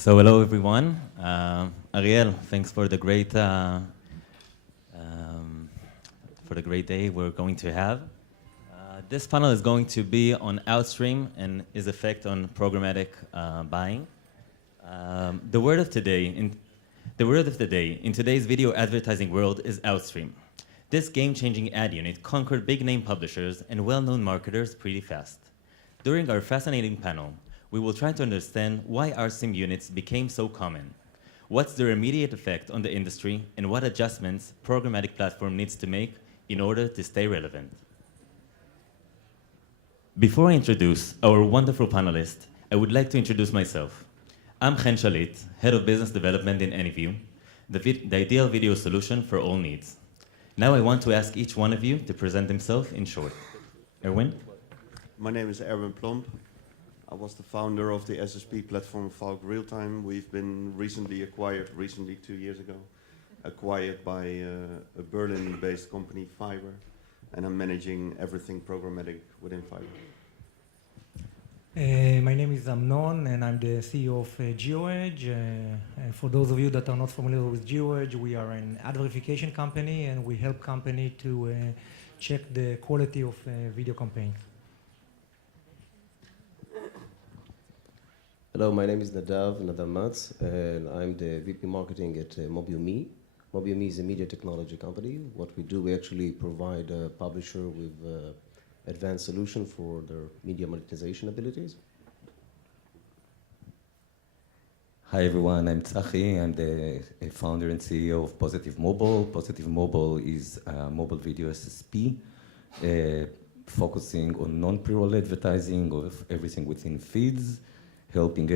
So hello everyone. Ariel, thanks for the great day we're going to have. This panel is going to be on Outstream and its effect on programmatic buying. The word of the day in today's video advertising world is Outstream. This game-changing ad unit conquered big-name publishers and well-known marketers pretty fast. During our fascinating panel, we will try to understand why Outstream units became so common, what's their immediate effect on the industry, and what adjustments programmatic platform needs to make in order to stay relevant. Before I introduce our wonderful panelists, I would like to introduce myself. I'm Chen Shalit, Head of Business Development in Aniview, the ideal video solution for all needs. Now I want to ask each one of you to present himself in short. Erwin? My name is Erwin Plomp. I was the founder of the SSP platform Falk Realtime. We've been recently 2 years ago, acquired by a Berlin-based company, Fyber, and I'm managing everything programmatic within Fyber. My name is Amnon, and I'm the CEO of Geoedge. For those of you that are not familiar with Geoedge, we are an ad verification company, and we help companies to check the quality of video campaigns. Hello, my name is Nadav Matz, and I'm the VP Marketing at Mobium. Mobium is a media technology company. What we do, we actually provide a publisher with advanced solution for their media monetization abilities. Hi everyone, I'm Tzachi. I'm the founder and CEO of Positive Mobile. Positive Mobile is a mobile video SSP focusing on non-pre-roll advertising of everything within feeds, helping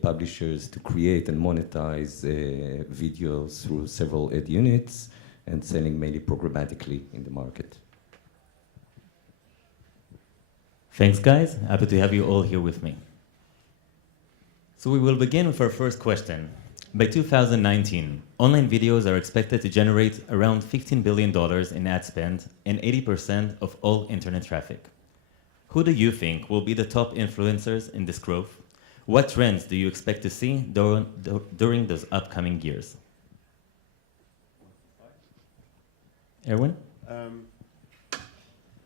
publishers to create and monetize videos through several ad units and selling mainly programmatically in the market. Thanks guys, happy to have you all here with me. So we will begin with our first question. By 2019, online videos are expected to generate around $15 billion in ad spend and 80% of all internet traffic. Who do you think will be the top influencers in this growth? What trends do you expect to see during those upcoming years? Erwin?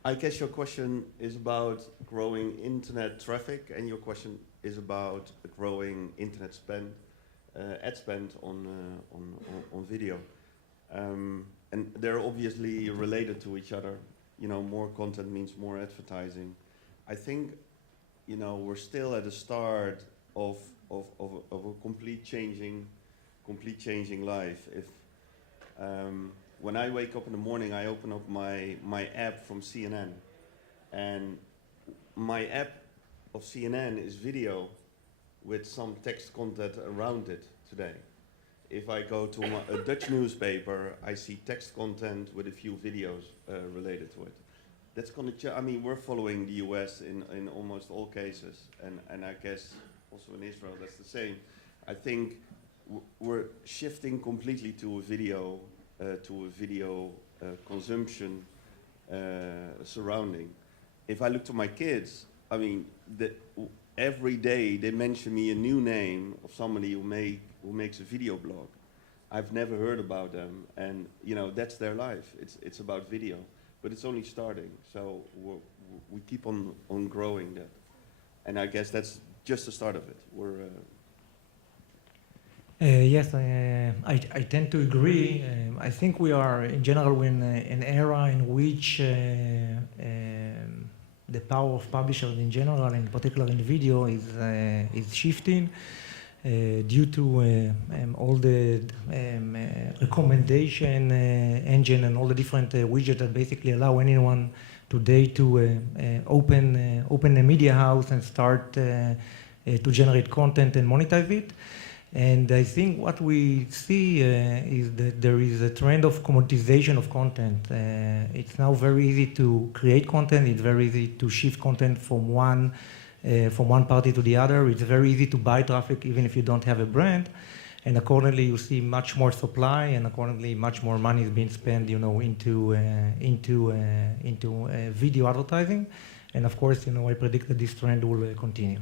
I guess your question is about growing internet traffic, and your question is about growing internet spend, ad spend on video. And they're obviously related to each other. You know, more content means more advertising. I think, you know, we're still at the start of a complete changing life. If when I wake up in the morning, I open up my app from CNN, and my app of CNN is video with some text content around it today. If I go to a Dutch newspaper, I see text content with a few videos related to it. That's going to I mean, we're following the US in almost all cases, and I guess also in Israel that's the same. I think we're shifting completely to a video consumption surrounding. If I look to my kids, I mean, every day they mention me a new name of somebody who makes a video blog. I've never heard about them, and you know, that's their life. It's about video. But it's only starting, so we keep on growing that. And I guess that's just the start of it. Yes, I tend to agree. I think we are, in general, in an era in which the power of publishers in general, and in particular in video, is shifting. Due to all the recommendation engine and all the different widgets that basically allow anyone today to open a media house and start to generate content and monetize it. And I think what we see is that there is a trend of commoditization of content. It's now very easy to create content. It's very easy to shift content from one party to the other. It's very easy to buy traffic even if you don't have a brand, and accordingly you see much more supply, and accordingly much more money is being spent, you know, into video advertising, and of course, you know, I predict that this trend will continue.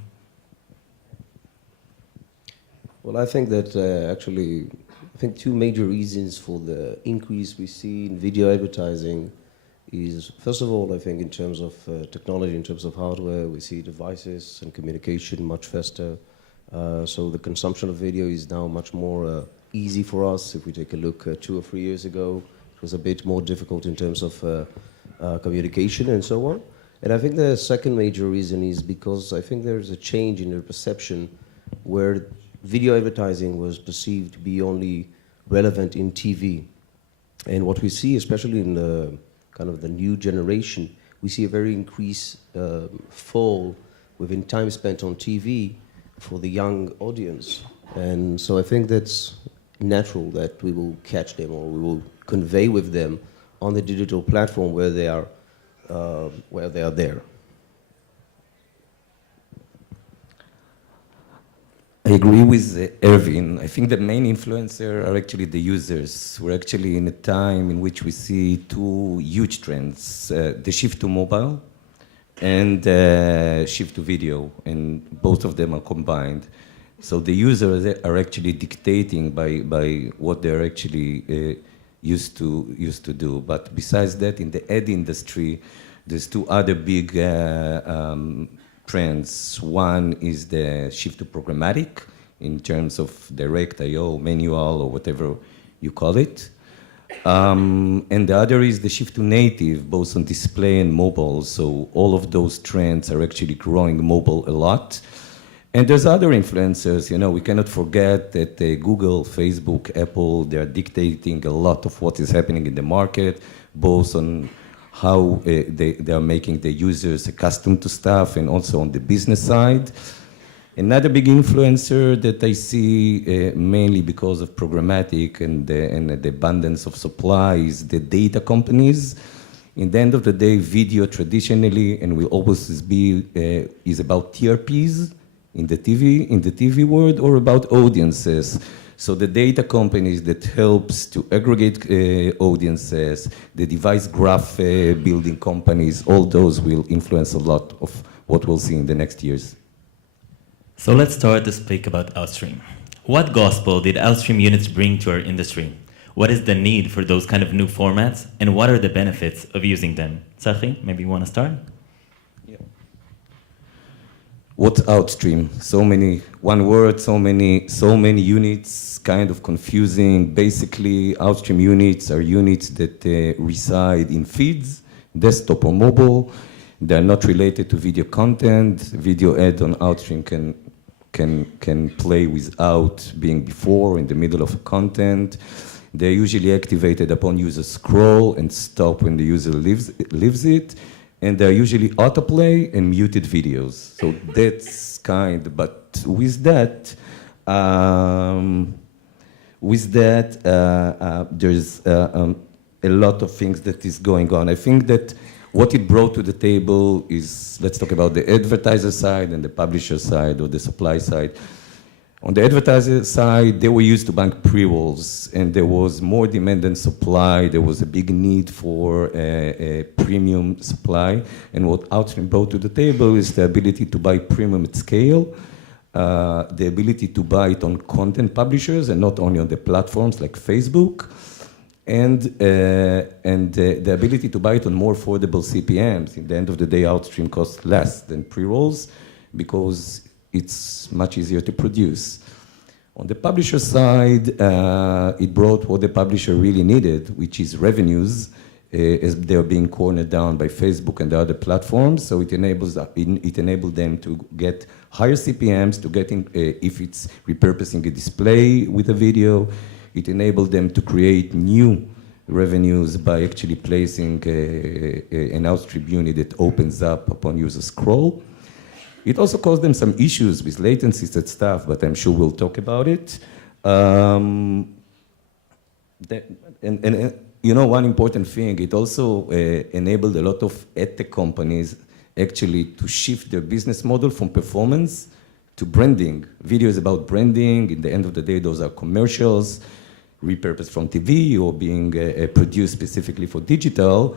Well, I think that I think two major reasons for the increase we see in video advertising is, first of all, I think in terms of technology, in terms of hardware, we see devices and communication much faster. So the consumption of video is now much more easy for us. If we take a look 2 or 3 years ago, it was a bit more difficult in terms of communication and so on. And I think the second major reason is because I think there's a change in the perception where video advertising was perceived to be only relevant in TV. And what we see, especially in the kind of the new generation, we see a very increased fall within time spent on TV for the young audience. And so I think that's natural that we will catch them or we will convey with them on the digital platform where they are there. I agree with Ervin. I think the main influencer are actually the users. We're actually in a time in which we see two huge trends, the shift to mobile and shift to video, and both of them are combined. So the users are actually dictating by what they're actually used to do. But besides that, in the ad industry, there's two other big trends. One is the shift to programmatic in terms of direct I/O, manual, or whatever you call it. And the other is the shift to native, both on display and mobile. So all of those trends are actually growing mobile a lot. And there's other influencers, we cannot forget that Google, Facebook, Apple, they're dictating a lot of what is happening in the market, both on how they are making the users accustomed to stuff and also on the business side. Another big influencer that I see mainly because of programmatic and the abundance of supply is the data companies. In the end of the day, video traditionally and will always be is about TRPs in the TV world or about audiences. So the data companies that helps to aggregate audiences, the device graph building companies, all those will influence a lot of what we'll see in the next years. So let's start to speak about Outstream. What gospel did Outstream units bring to our industry? What is the need for those kind of new formats, and what are the benefits of using them? Tzachi, maybe you want to start? What's Outstream? So many, one word, so many units, kind of confusing. Basically, Outstream units are units that reside in feeds, desktop or mobile. They're not related to video content. Video ad on Outstream can play without being before or in the middle of content. They're usually activated upon user scroll and stop when the user leaves it. And they're usually autoplay and muted videos. So that's but with that, there's a lot of things that is going on. I think that what it brought to the table is, let's talk about the advertiser side and the publisher side or the supply side. On the advertiser side, they were used to bank pre-rolls, and there was more demand than supply. There was a big need for a premium supply. And what Outstream brought to the table is the ability to buy premium at scale, the ability to buy it on content publishers and not only on the platforms like Facebook, and the ability to buy it on more affordable CPMs. In the end of the day, Outstream costs less than pre-rolls because it's much easier to produce. On the publisher side, it brought what the publisher really needed, which is revenues, as they're being cornered down by Facebook and the other platforms. So it enabled them to get higher CPMs, to getting, if it's repurposing a display with a video, it enabled them to create new revenues by actually placing an Outstream unit that opens up upon user scroll. It also caused them some issues with latencies and stuff, but I'm sure we'll talk about it. One important thing, it also enabled a lot of ad tech companies actually to shift their business model from performance to branding. Video is about branding. In the end of the day, those are commercials, repurposed from TV or being produced specifically for digital.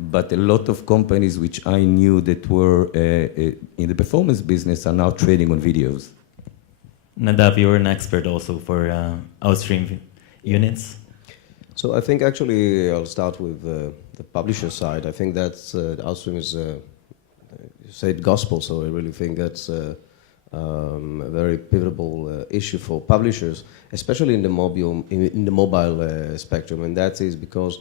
But a lot of companies which I knew that were in the performance business are now trading on videos. Nadav, you're an expert also for Outstream units. So I think actually I'll start with the publisher side. I think that's Outstream is you said gospel, so I really think that's a very pivotal issue for publishers, especially in the Mobium in the mobile spectrum, and that is because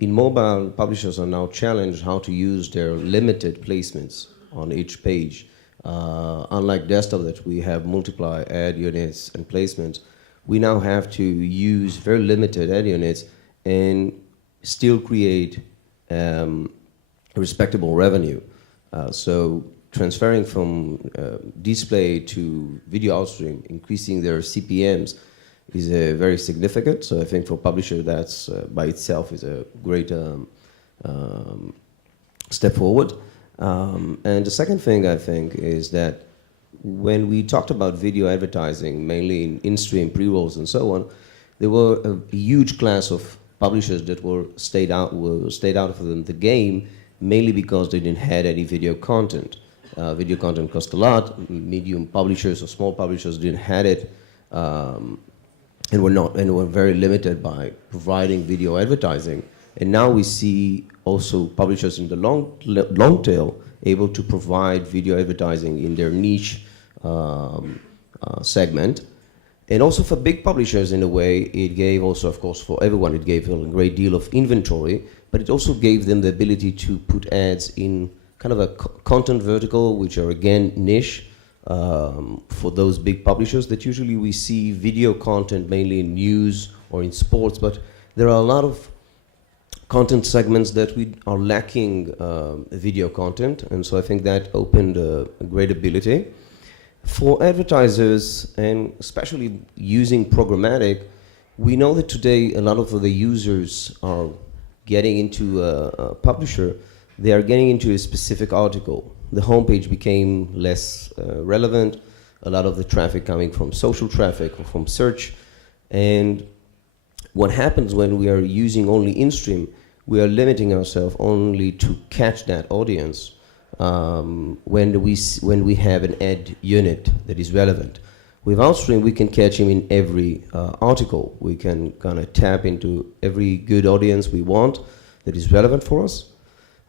in mobile publishers are now challenged how to use their limited placements on each page. Unlike desktop that we have multiply ad units and placements, we now have to use very limited ad units and still create respectable revenue. So transferring from display to video outstream, increasing their CPMs is very significant. So I think for publisher that's by itself is a great step forward. And the second thing I think is that when we talked about video advertising, mainly in in-stream pre-rolls and so on, there were a huge class of publishers that were stayed out of the game, mainly because they didn't have any video content. Video content cost a lot. Medium publishers or small publishers didn't have it, and were very limited by providing video advertising. And now we see also publishers in the long tail able to provide video advertising in their niche segment. And also for big publishers, in a way, it gave also, of course, for everyone, it gave a great deal of inventory, but it also gave them the ability to put ads in kind of a content vertical, which are again niche for those big publishers that usually we see video content mainly in news or in sports, but there are a lot of content segments that we are lacking video content, and so I think that opened a great ability. For advertisers, and especially using programmatic, we know that today a lot of the users are getting into a publisher, they are getting into a specific article. The homepage became less relevant, a lot of the traffic coming from social traffic or from search, and what happens when we are using only in-stream, we are limiting ourselves only to catch that audience when we have an ad unit that is relevant. With Outstream, we can catch him in every article. We can kind of tap into every good audience we want that is relevant for us.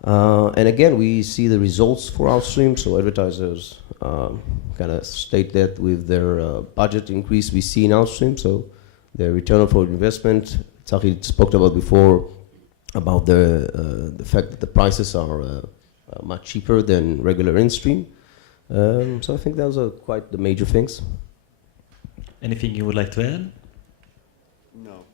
And again, we see the results for Outstream, so advertisers kind of state that with their budget increase we see in Outstream, so the return for investment, Tzachi spoke about before, about the fact that the prices are much cheaper than regular in-stream. So I think those are quite the major things. Anything you would like to add? No.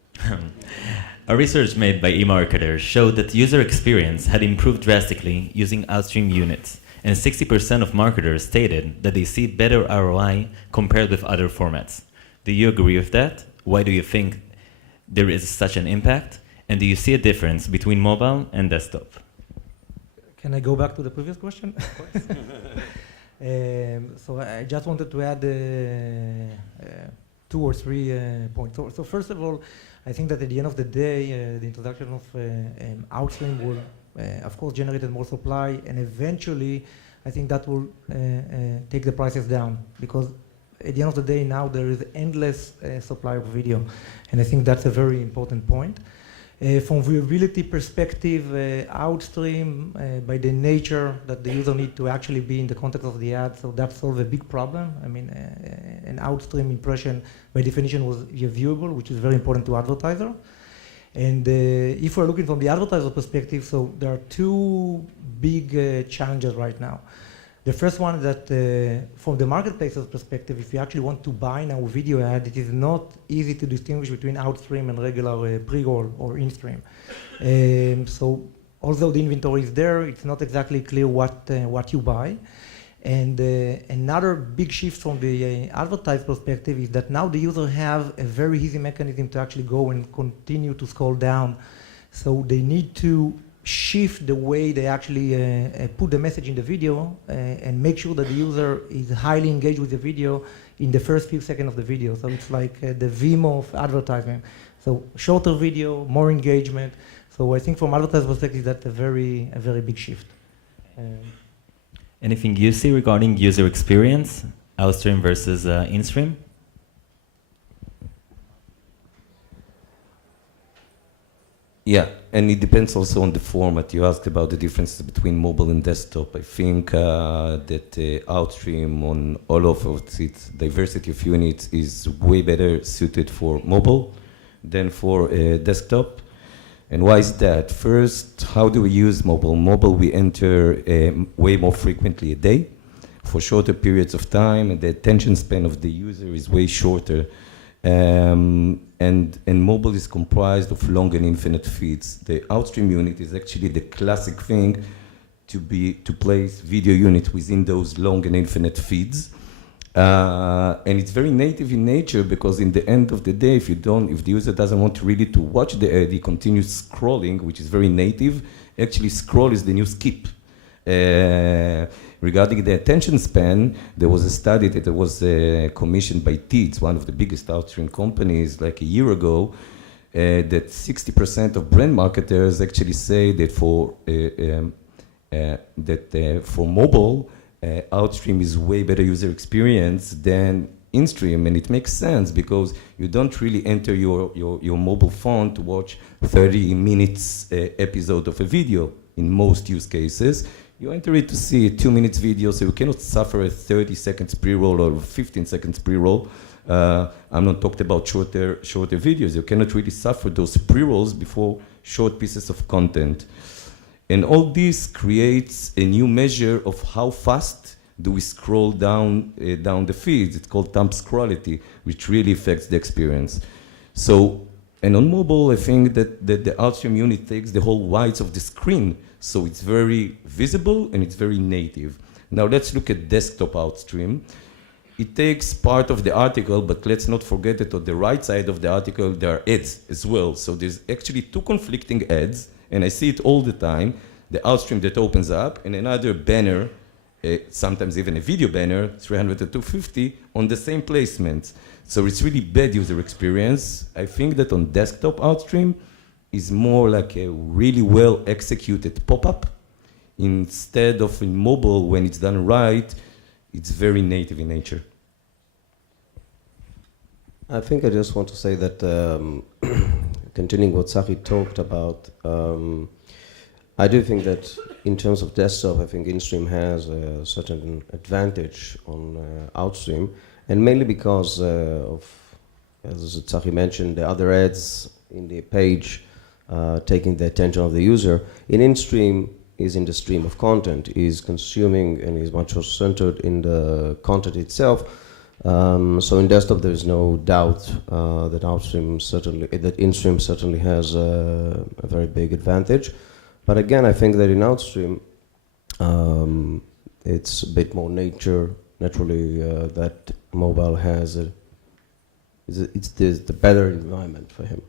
A research made by eMarketers showed that user experience had improved drastically using Outstream units, and 60% of marketers stated that they see better ROI compared with other formats. Do you agree with that? Why do you think there is such an impact? And do you see a difference between mobile and desktop? Can I go back to the previous question? So I just wanted to add 2 or 3 points. So first of all, I think that at the end of the day, the introduction of Outstream will, of course, generate more supply, and eventually, I think that will take the prices down, because at the end of the day, now there is endless supply of video, and I think that's a very important point. From viewability perspective, Outstream, by the nature that the user need to actually be in the context of the ad, so that solves a big problem. I mean, an Outstream impression by definition was viewable, which is very important to advertiser. And if we're looking from the advertiser perspective, so there are 2 big challenges right now. The first one is that from the marketplace's perspective, if you actually want to buy now a video ad, it is not easy to distinguish between Outstream and regular pre-roll or in-stream. So although the inventory is there, it's not exactly clear what you buy. And another big shift from the advertiser perspective is that now the user have a very easy mechanism to actually go and continue to scroll down. So they need to shift the way they actually put the message in the video and make sure that the user is highly engaged with the video in the first few seconds of the video. So it's like the Vimo of advertising. So shorter video, more engagement. So I think from advertiser perspective, that's a very big shift. Anything you see regarding user experience, Outstream versus in-stream? Yeah, and it depends also on the format. You asked about the differences between mobile and desktop. I think that Outstream on all of its diversity of units is way better suited for mobile than for desktop. And why is that? First, how do we use mobile? Mobile we enter way more frequently a day for shorter periods of time, and the attention span of the user is way shorter. And mobile is comprised of long and infinite feeds. The Outstream unit is actually the classic thing to place video unit within those long and infinite feeds. And it's very native in nature, because in the end of the day, if the user doesn't want really to watch the ad, he continues scrolling, which is very native. Actually, scroll is the new skip. Regarding the attention span, there was a study that was commissioned by TIDS, one of the biggest Outstream companies, like a year ago, that 60% of brand marketers actually say that for mobile, Outstream is way better user experience than InStream, and it makes sense because you don't really enter your mobile phone to watch 30 minutes episode of a video in most use cases. You enter it to see a 2 minutes video, so you cannot suffer a 30 seconds pre-roll or 15 seconds pre-roll. I'm not talking about shorter videos. You cannot really suffer those pre-rolls before short pieces of content. And all this creates a new measure of how fast do we scroll down the feeds. It's called thumb scrollity, which really affects the experience. So, and on mobile, I think that the Outstream unit takes the whole width of the screen, so it's very visible and it's very native. Now let's look at desktop Outstream. It takes part of the article, but let's not forget that on the right side of the article, there are ads as well. So there's actually two conflicting ads, and I see it all the time. The Outstream that opens up, and another banner, sometimes even a video banner, 300 to 250, on the same placement. So it's really bad user experience. I think that on desktop Outstream is more like a really well executed pop-up. Instead of in mobile, when it's done right, it's very native in nature. I think I just want to say that, continuing what Tzachi talked about, I do think that in terms of desktop, I think InStream has a certain advantage on Outstream, and mainly because of, as Tzachi mentioned, the other ads in the page taking the attention of the user. In InStream is in the stream of content, is consuming and is much more centered in the content itself. So in desktop, there is no doubt that InStream certainly has a very big advantage. But again, I think that in Outstream, it's a bit more naturally that mobile has it's the better environment for him.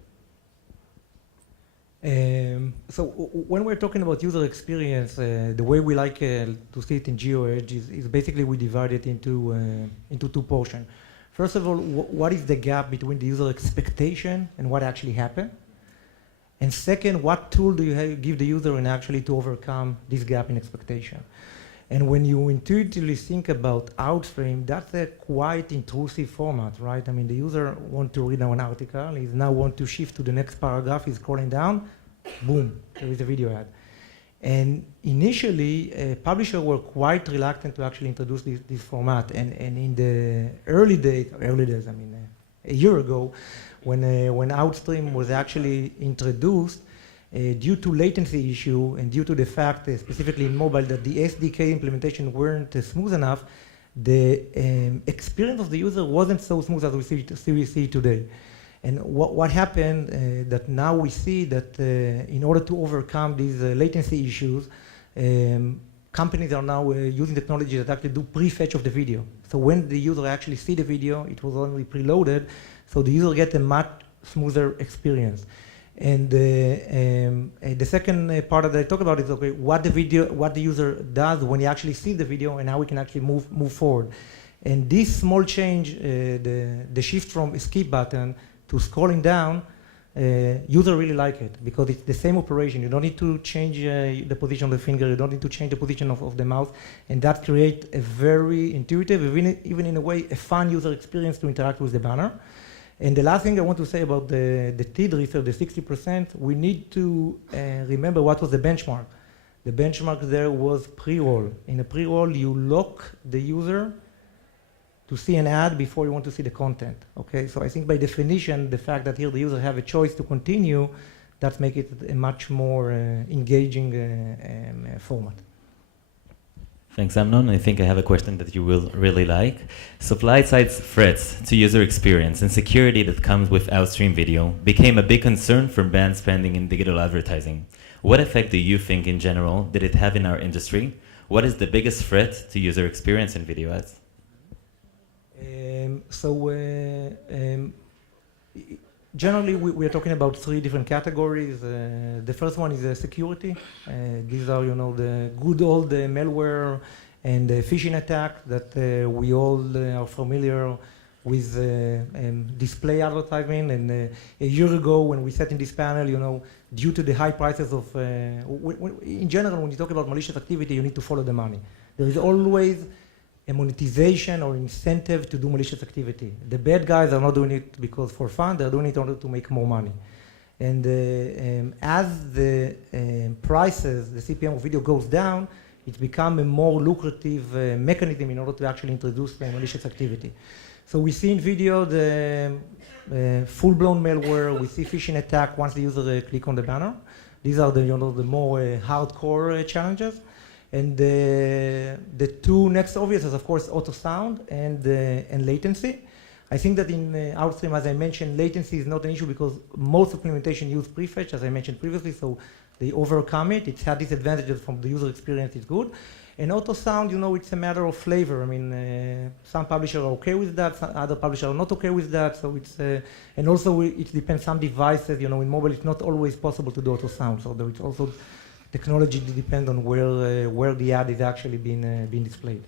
So when we're talking about user experience, the way we like to see it in Geoedge is basically we divide it into two portions. First of all, what is the gap between the user expectation and what actually happened? And second, what tool do you give the user in actually to overcome this gap in expectation? And when you intuitively think about Outstream, that's a quite intrusive format, right? I mean, the user wants to read now an article, he now wants to shift to the next paragraph, he's scrolling down, boom, there is a video ad. And initially, publishers were quite reluctant to actually introduce this format. And in the early days, I mean, a year ago, when Outstream was actually introduced, due to latency issue and due to the fact, specifically in mobile, that the SDK implementation weren't smooth enough, the experience of the user wasn't so smooth as we see today. And what happened that now we see that in order to overcome these latency issues, companies are now using technology that actually do pre-fetch of the video. So when the user actually see the video, it was already preloaded, so the user gets a much smoother experience. And the second part that I talk about is, okay, what the user does when he actually sees the video and how we can actually move forward. And this small change, the shift from a skip button to scrolling down, users really like it because it's the same operation. You don't need to change the position of the finger, you don't need to change the position of the mouse, and that creates a very intuitive, even in a way, a fun user experience to interact with the banner. And the last thing I want to say about the TID research, the 60%, we need to remember what was the benchmark. The benchmark there was pre-roll. In a pre-roll, you lock the user to see an ad before you want to see the content, okay? So I think by definition, the fact that here the user have a choice to continue, that makes it a much more engaging format. Thanks, Amnon. I think I have a question that you will really like. Supply-side threats to user experience and security that comes with Outstream video became a big concern for brand spending in digital advertising. What effect do you think, in general, did it have in our industry? What is the biggest threat to user experience in video ads? Generally, we are talking about 3 different categories. The first one is security. These are, the good old malware and phishing attack that we all are familiar with display advertising. And a year ago, when we sat in this panel, due to the high prices of, in general, when you talk about malicious activity, you need to follow the money. There is always a monetization or incentive to do malicious activity. The bad guys are not doing it because for fun, they're doing it in order to make more money. And as the prices, the CPM of video goes down, it becomes a more lucrative mechanism in order to actually introduce malicious activity. So we see in video the full-blown malware, we see phishing attack once the user click on the banner. These are the, the more hardcore challenges. And the 2 next obvious is, of course, auto sound and latency. I think that in Outstream, as I mentioned, latency is not an issue because most implementation use prefetch, as I mentioned previously, so they overcome it. It's had disadvantages from the user experience, it's good. And auto sound, it's a matter of flavor. I mean, some publishers are okay with that, some other publishers are not okay with that. So it's, and also it depends some devices, in mobile, it's not always possible to do auto sound. So there is also technology depends on where the ad is actually being displayed.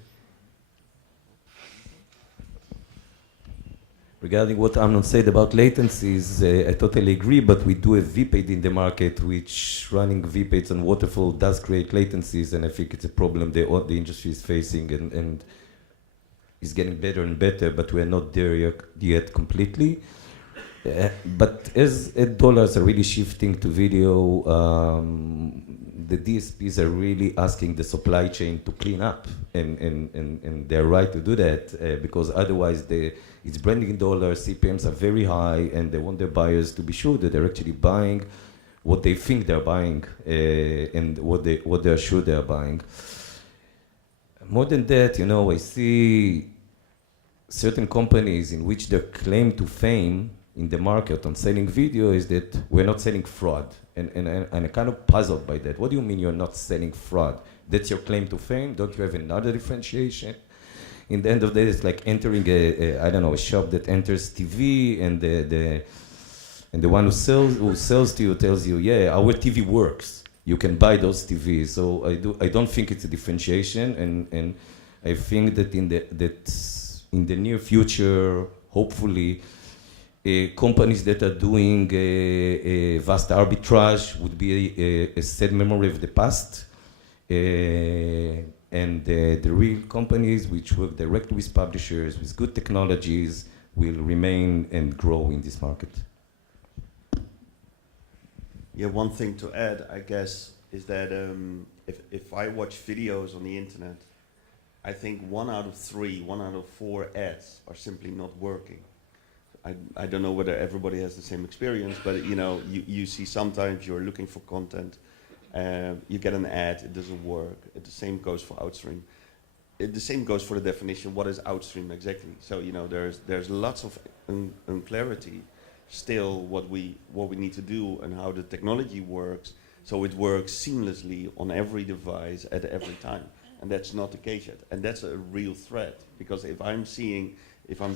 Regarding what Amnon said about latencies, I totally agree, but we do a VPAID in the market, which running VPAIDs on waterfall does create latencies, and I think it's a problem the industry is facing and is getting better and better, but we're not there yet completely. But as dollars are really shifting to video, the DSPs are really asking the supply chain to clean up, and they're right to do that, because otherwise it's branding in dollars, CPMs are very high, and they want their buyers to be sure that they're actually buying what they think they're buying, and what they're sure they're buying. More than that, I see certain companies in which their claim to fame in the market on selling video is that we're not selling fraud. And I'm kind of puzzled by that. What do you mean you're not selling fraud? That's your claim to fame? Don't you have another differentiation? In the end of the day, it's like entering a shop that enters TV, and the one who sells to you tells you, yeah, our TV works. You can buy those TVs. So I don't think it's a differentiation, and I think that in the near future, hopefully, companies that are doing a vast arbitrage would be a sad memory of the past. And the real companies which work directly with publishers, with good technologies, will remain and grow in this market. Yeah, one thing to add, I guess, is that if I watch videos on the internet, I think 1 out of 3, 1 out of 4 ads are simply not working. I don't know whether everybody has the same experience, but you see sometimes you're looking for content, you get an ad, it doesn't work. The same goes for Outstream. The same goes for the definition, what is Outstream exactly? So there's lots of unclarity still what we need to do and how the technology works, so it works seamlessly on every device at every time. And that's not the case yet. And that's a real threat, because if I'm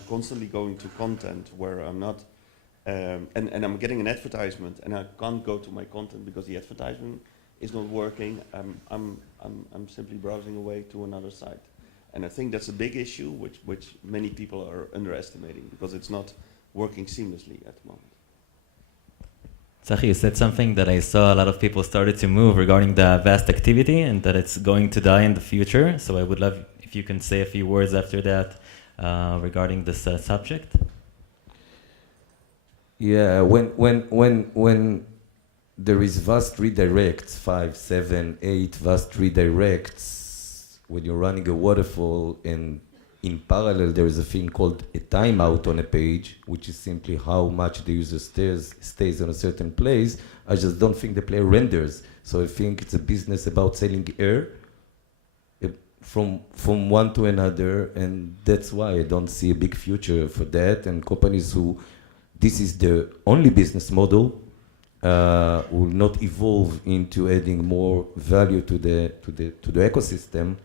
constantly going to content where I'm not, and I'm getting an advertisement and I can't go to my content because the advertisement is not working, I'm simply browsing away to another site. And I think that's a big issue which many people are underestimating, because it's not working seamlessly at the moment. Tzachi, you said something that I saw a lot of people started to move regarding the vast activity and that it's going to die in the future. So I would love if you can say a few words after that regarding this subject. Yeah, when there is vast redirects, 5, 7, 8 vast redirects, when you're running a waterfall, and in parallel there is a thing called a timeout on a page, which is simply how much the user stays on a certain place. I just don't think the player renders. So I think it's a business about selling air from one to another, and that's why I don't see a big future for that. And companies who this is the only business model will not evolve into adding more value to the ecosystem.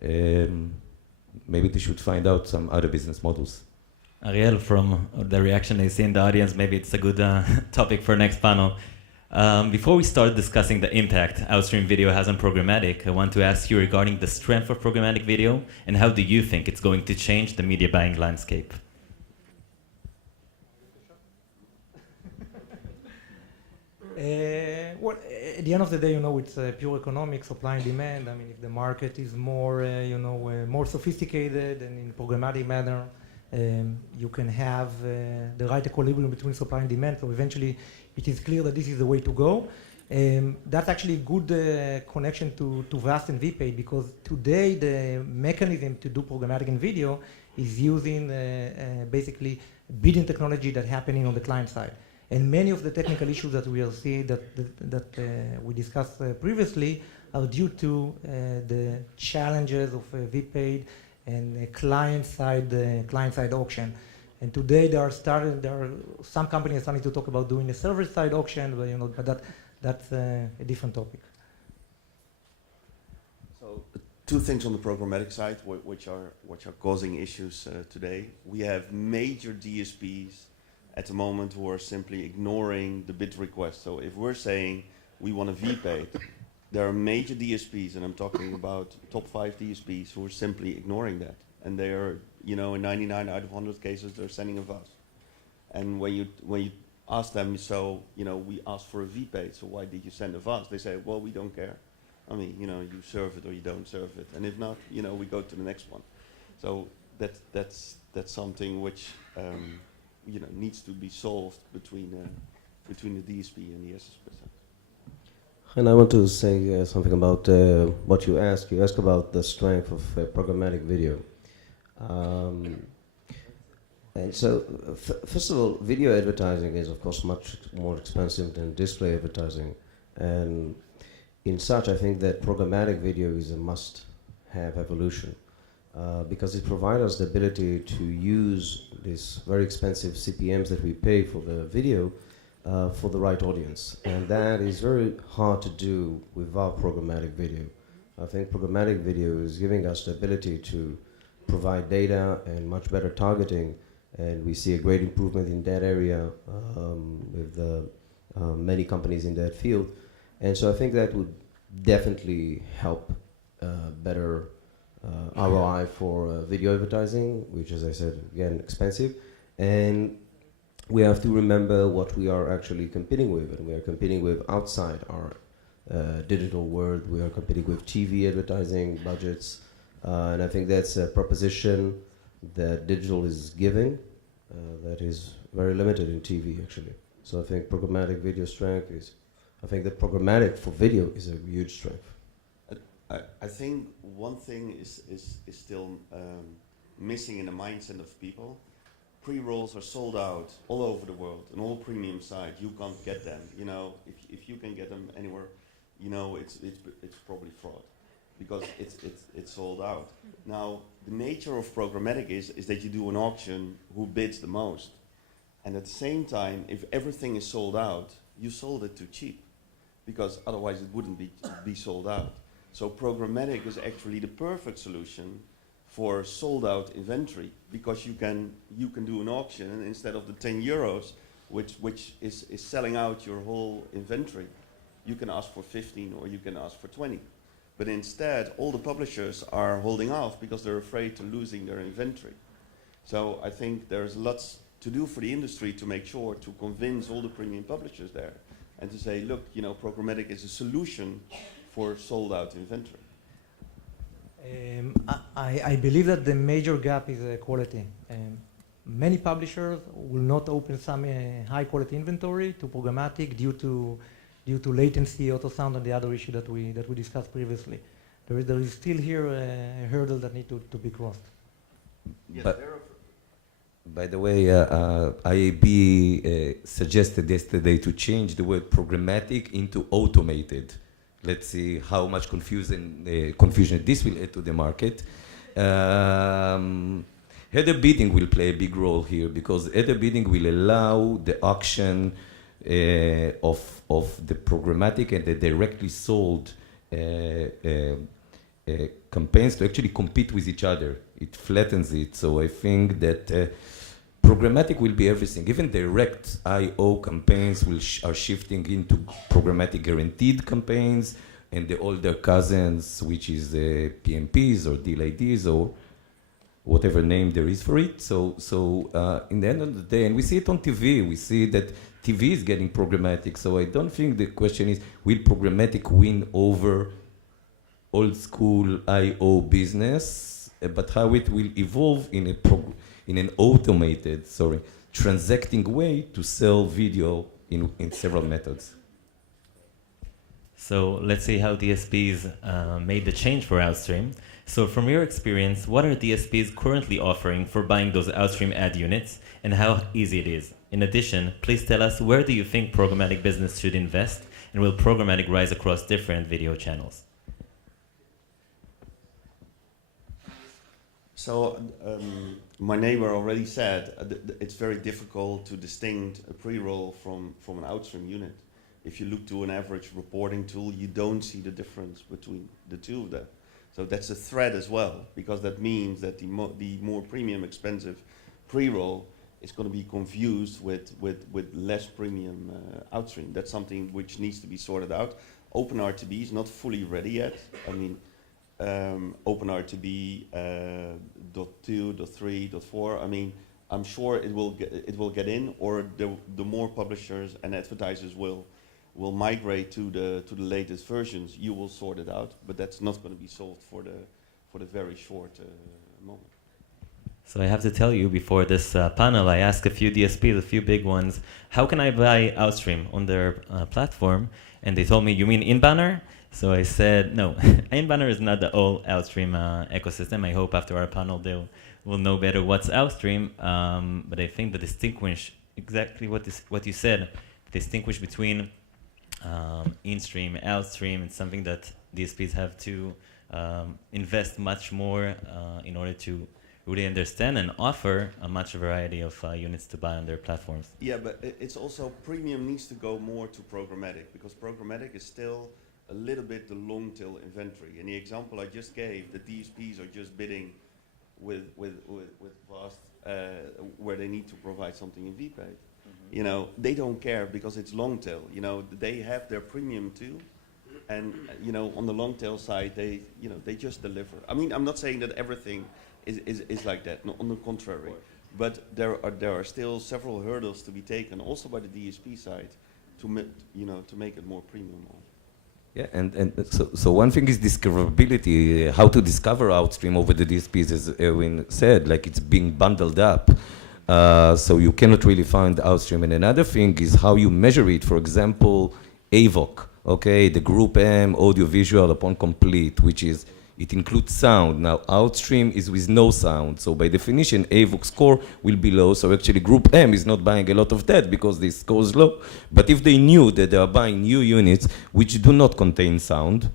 Maybe they should find out some other business models. Ariel, from the reaction I see in the audience, maybe it's a good topic for next panel. Before we start discussing the impact Outstream video has on programmatic, I want to ask you regarding the strength of programmatic video, and how do you think it's going to change the media buying landscape? Well, at the end of the day, it's pure economics, supply and demand. I mean, if the market is more, more sophisticated and in programmatic manner, you can have the right equilibrium between supply and demand. So eventually, it is clear that this is the way to go. That's actually a good connection to VAST and VPaid, because today the mechanism to do programmatic in video is using basically bidding technology that's happening on the client side. And many of the technical issues that we will see that we discussed previously are due to the challenges of VPaid and client-side auction. And today there are some companies starting to talk about doing a server-side auction, but that's a different topic. So two things on the programmatic side, which are causing issues today. We have major DSPs at the moment who are simply ignoring the bid request. So if we're saying we want a VPaid, there are major DSPs, and I'm talking about top 5 DSPs, who are simply ignoring that. And they are, in 99 out of 100 cases, they're sending a VAS. And when you ask them, so, we asked for a VPaid, so why did you send a VAS? They say, well, we don't care. I mean, you serve it or you don't serve it. And if not, we go to the next one. So that's something which needs to be solved between the DSP and the SSP. And I want to say something about what you asked. You asked about the strength of programmatic video. And so, first of all, video advertising is, of course, much more expensive than display advertising. And in such, I think that programmatic video is a must-have evolution. Because it provides us the ability to use these very expensive CPMs that we pay for the video for the right audience. And that is very hard to do without programmatic video. I think programmatic video is giving us the ability to provide data and much better targeting, and we see a great improvement in that area with many companies in that field. And so I think that would definitely help better ROI for video advertising, which, as I said, again, expensive. And we have to remember what we are actually competing with, and we are competing with outside our digital world. We are competing with TV advertising budgets, and I think that's a proposition that digital is giving that is very limited in TV, actually. So I think programmatic video strength is, I think that programmatic for video is a huge strength. I think one thing is still missing in the mindset of people. Pre-rolls are sold out all over the world, and all premium side. You can't get them. If you can get them anywhere, it's probably fraud, because it's sold out. Now the nature of programmatic is that you do an auction who bids the most, and at the same time, if everything is sold out, you sold it too cheap, because otherwise it wouldn't be sold out. So programmatic is actually the perfect solution for sold out inventory, because you can do an auction, and instead of the 10 euros, which is selling out your whole inventory, you can ask for 15 or you can ask for 20. But instead, all the publishers are holding off because they're afraid of losing their inventory. So I think there's lots to do for the industry to make sure to convince all the premium publishers there, and to say, look, programmatic is a solution for sold out inventory. I believe that the major gap is quality. many publishers will not open some high quality inventory to programmatic due to latency, auto sound, and the other issue that we discussed previously. There is still here a hurdle that needs to be crossed. Yes, But- By the way, IAB suggested yesterday to change the word programmatic into automated. Let's see how much confusion this will add to the market. Header bidding will play a big role here because header bidding will allow the auction of the programmatic and the directly sold campaigns to actually compete with each other. It flattens it. So I think that programmatic will be everything. Even direct I/O campaigns are shifting into programmatic guaranteed campaigns, and the older cousins, which is PMPs or deal IDs or whatever name there is for it. So in the end of the day, and we see it on TV, we see that TV is getting programmatic. So I don't think the question is, will programmatic win over old school I/O business, but how it will evolve in an automated, transacting way to sell video in several methods. So let's see how DSPs made the change for Outstream. So from your experience, what are DSPs currently offering for buying those Outstream ad units and how easy it is? In addition, please tell us, where do you think programmatic business should invest, and will programmatic rise across different video channels? So my neighbor already said it's very difficult to distinguish a pre-roll from an Outstream unit. If you look to an average reporting tool, you don't see the difference between the two of them. So that's a threat as well, because that means that the more premium, expensive pre-roll is going to be confused with less premium Outstream. That's something which needs to be sorted out. OpenRTB is not fully ready yet. I mean, OpenRTB .2, .3, .4. I mean, I'm sure it will get in, or the more publishers and advertisers will migrate to the latest versions. You will sort it out, but that's not going to be solved for the very short moment. So I have to tell you, before this panel, I asked a few DSPs, a few big ones, how can I buy Outstream on their platform? And they told me, you mean in-banner? So I said, no, in-banner is not the whole Outstream ecosystem. I hope after our panel they will know better what's Outstream. But I think the distinguish, exactly what you said, distinguish between in-stream, Outstream, it's something that DSPs have to invest much more in order to really understand and offer a much variety of units to buy on their platforms. Yeah, but it's also premium needs to go more to programmatic, because programmatic is still a little bit the long tail inventory. In the example I just gave, the DSPs are just bidding with Vast where they need to provide something in VPay. You know, they don't care because it's long tail. You know, they have their premium too, and you know, on the long tail side, they just deliver. I mean, I'm not saying that everything is like that. No, on the contrary, but there are still several hurdles to be taken, also by the DSP side, to make it more premium. Yeah, and so one thing is discoverability, how to discover Outstream over the DSPs, as Erwin said, like it's being bundled up. So you cannot really find Outstream. And another thing is how you measure it. For example, AVOC, okay, the Group M audiovisual upon complete, which is, it includes sound. Now, Outstream is with no sound. So by definition, AVOC score will be low. So actually, Group M is not buying a lot of that because the score is low. But if they knew that they are buying new units which do not contain sound,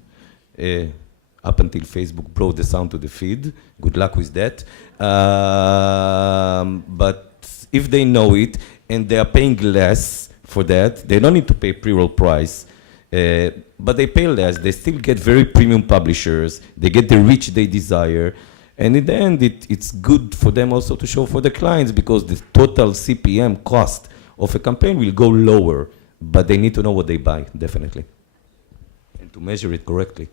up until Facebook brought the sound to the feed, good luck with that. But if they know it and they are paying less for that, they don't need to pay pre-roll price. But they pay less, they still get very premium publishers, they get the reach they desire, and in the end it's good for them also to show for the clients because the total CPM cost of a campaign will go lower, but they need to know what they buy, definitely, and to measure it correctly.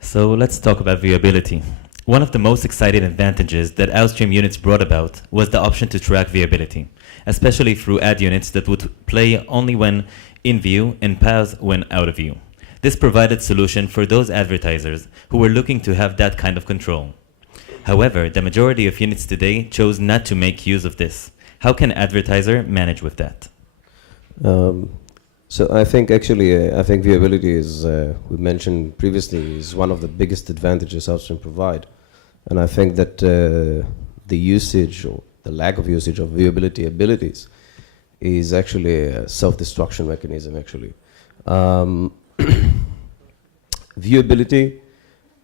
So let's talk about viewability. One of the most exciting advantages that Outstream units brought about was the option to track viewability, especially through ad units that would play only when in view and pause when out of view. This provided solution for those advertisers who were looking to have that kind of control. However, the majority of units today chose not to make use of this. How can advertiser manage with that? So I think actually, I think viewability is, we mentioned previously, is one of the biggest advantages Outstream provide. And I think that the usage or the lack of usage of viewability abilities is actually a self-destruction mechanism, actually. Viewability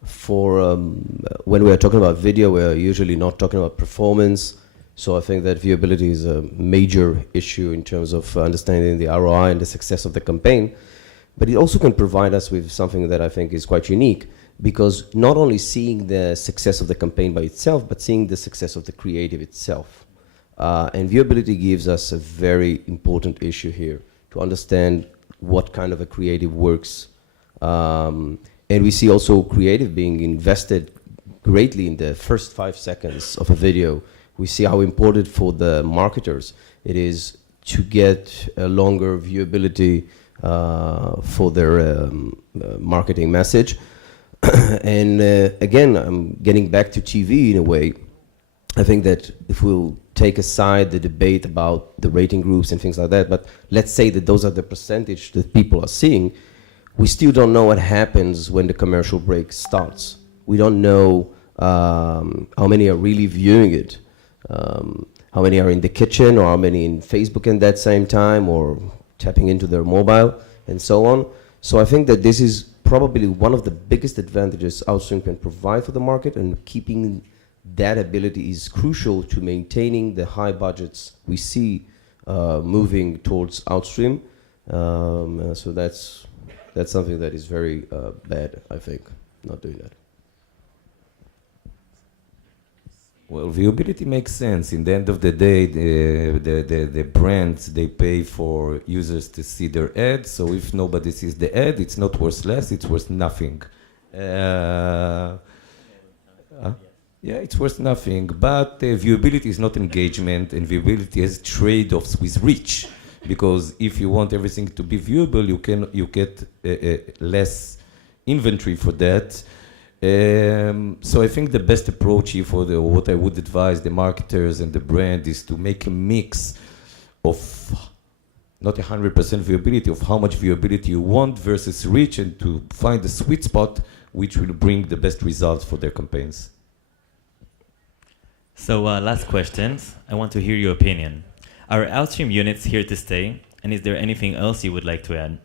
for, when we are talking about video, we are usually not talking about performance. So I think that viewability is a major issue in terms of understanding the ROI and the success of the campaign. But it also can provide us with something that I think is quite unique, because not only seeing the success of the campaign by itself, but seeing the success of the creative itself. And viewability gives us a very important issue here to understand what kind of a creative works. And we see also creative being invested greatly in the first 5 seconds of a video. We see how important for the marketers it is to get a longer viewability for their marketing message. And again, I'm getting back to TV in a way. I think that if we'll take aside the debate about the rating groups and things like that, but let's say that those are the percentage that people are seeing, we still don't know what happens when the commercial break starts. We don't know how many are really viewing it. How many are in the kitchen, or how many in Facebook at that same time, or tapping into their mobile, and so on. So I think that this is probably one of the biggest advantages Outstream can provide for the market, and keeping that ability is crucial to maintaining the high budgets we see moving towards Outstream. So that's something that is very bad, I think, not doing that. Well, viewability makes sense. In the end of the day, the brands, they pay for users to see their ads. So if nobody sees the ad, it's not worth less, it's worth nothing. Yeah, it's worth nothing. But viewability is not engagement, and viewability has trade-offs with reach. Because if you want everything to be viewable, you get less inventory for that. So I think the best approach here for what I would advise the marketers and the brand is to make a mix of not 100% viewability, of how much viewability you want versus reach, and to find the sweet spot which will bring the best results for their campaigns. So last questions. I want to hear your opinion. Are Outstream units here to stay? And is there anything else you would like to add?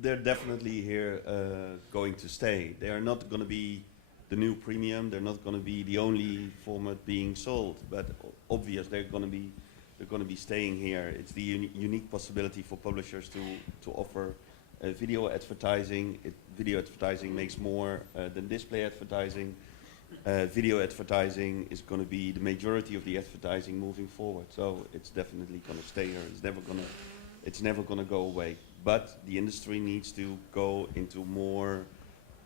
They're definitely here going to stay. They are not going to be the new premium. They're not going to be the only format being sold. But obvious, they're going to be staying here. It's the unique possibility for publishers to offer video advertising. Video advertising makes more than display advertising. Video advertising is going to be the majority of the advertising moving forward. So it's definitely going to stay here. It's never going to go away. But the industry needs to go into more,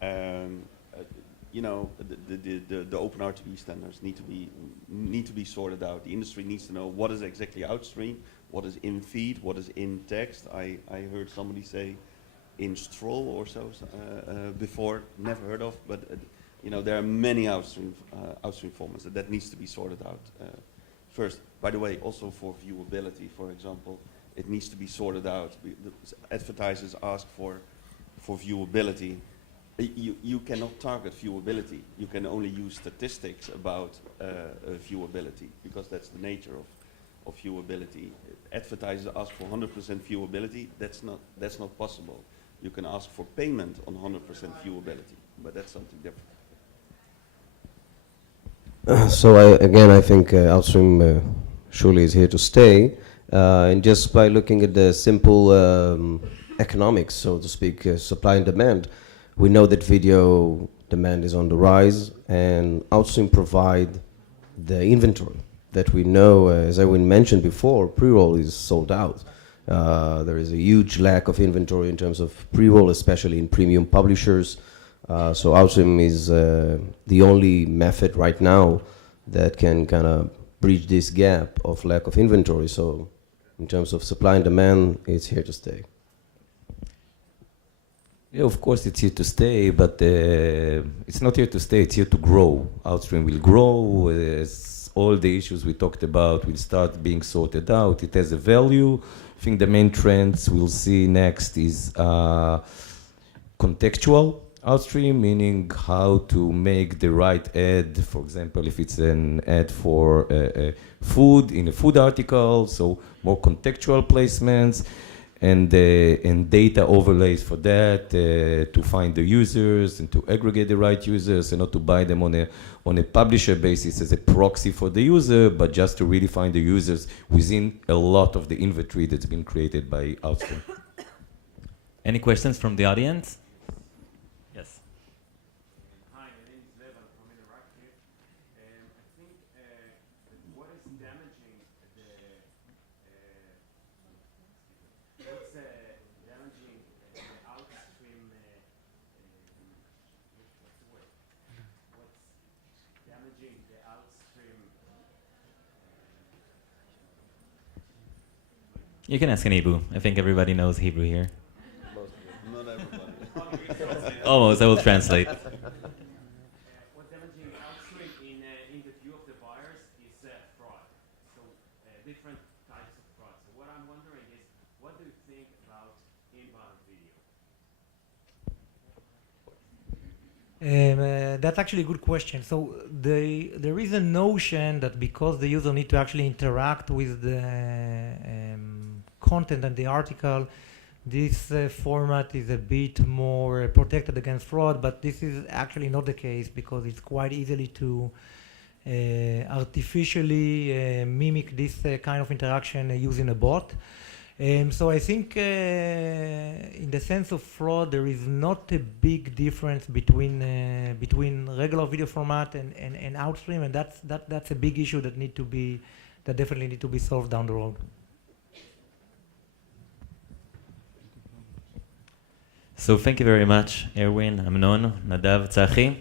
you know, the open RTB standards need to be sorted out. The industry needs to know what is exactly Outstream, what is in feed, what is in text. I heard somebody say in stroll or so before, never heard of, but you know, there are many Outstream formats that needs to be sorted out first. By the way, also for viewability, for example, it needs to be sorted out. Advertisers ask for viewability. You cannot target viewability. You can only use statistics about viewability, because that's the nature of viewability. Advertisers ask for 100% viewability. That's not possible. You can ask for payment on 100% viewability, but that's something different. So I think Outstream surely is here to stay. And just by looking at the simple economics, so to speak, supply and demand, we know that video demand is on the rise, and Outstream provide the inventory that we know, as Erwin mentioned before, pre-roll is sold out. There is a huge lack of inventory in terms of pre-roll, especially in premium publishers. So Outstream is the only method right now that can kind of bridge this gap of lack of inventory. So in terms of supply and demand, it's here to stay. Yeah, of course it's here to stay, but it's not here to stay, it's here to grow. Outstream will grow, as all the issues we talked about will start being sorted out. It has a value. I think the main trends we'll see next is contextual Outstream, meaning how to make the right ad. For example, if it's an ad for food in a food article, so more contextual placements. And data overlays for that to find the users and to aggregate the right users and not to buy them on a publisher basis as a proxy for the user, but just to really find the users within a lot of the inventory that's been created by Outstream. Any questions from the audience? Yes. Hi, my name is Levan from Interactive. I think what is damaging the Outstream, what's the word? What's damaging the Outstream? You can ask in Hebrew. I think everybody knows Hebrew here. Not everybody. Almost, I will translate. What's damaging Outstream in the view of the buyers is fraud. So different types of fraud. So what I'm wondering is, what do you think about inbound video? That's actually a good question. So there is a notion that because the user need to actually interact with the content and the article, this format is a bit more protected against fraud, but this is actually not the case because it's quite easily to artificially mimic this kind of interaction using a bot. So I think in the sense of fraud, there is not a big difference between regular video format and Outstream, and that's a big issue that definitely need to be solved down the road. So thank you very much, Erwin, Amnon, Nadav, Tzachi.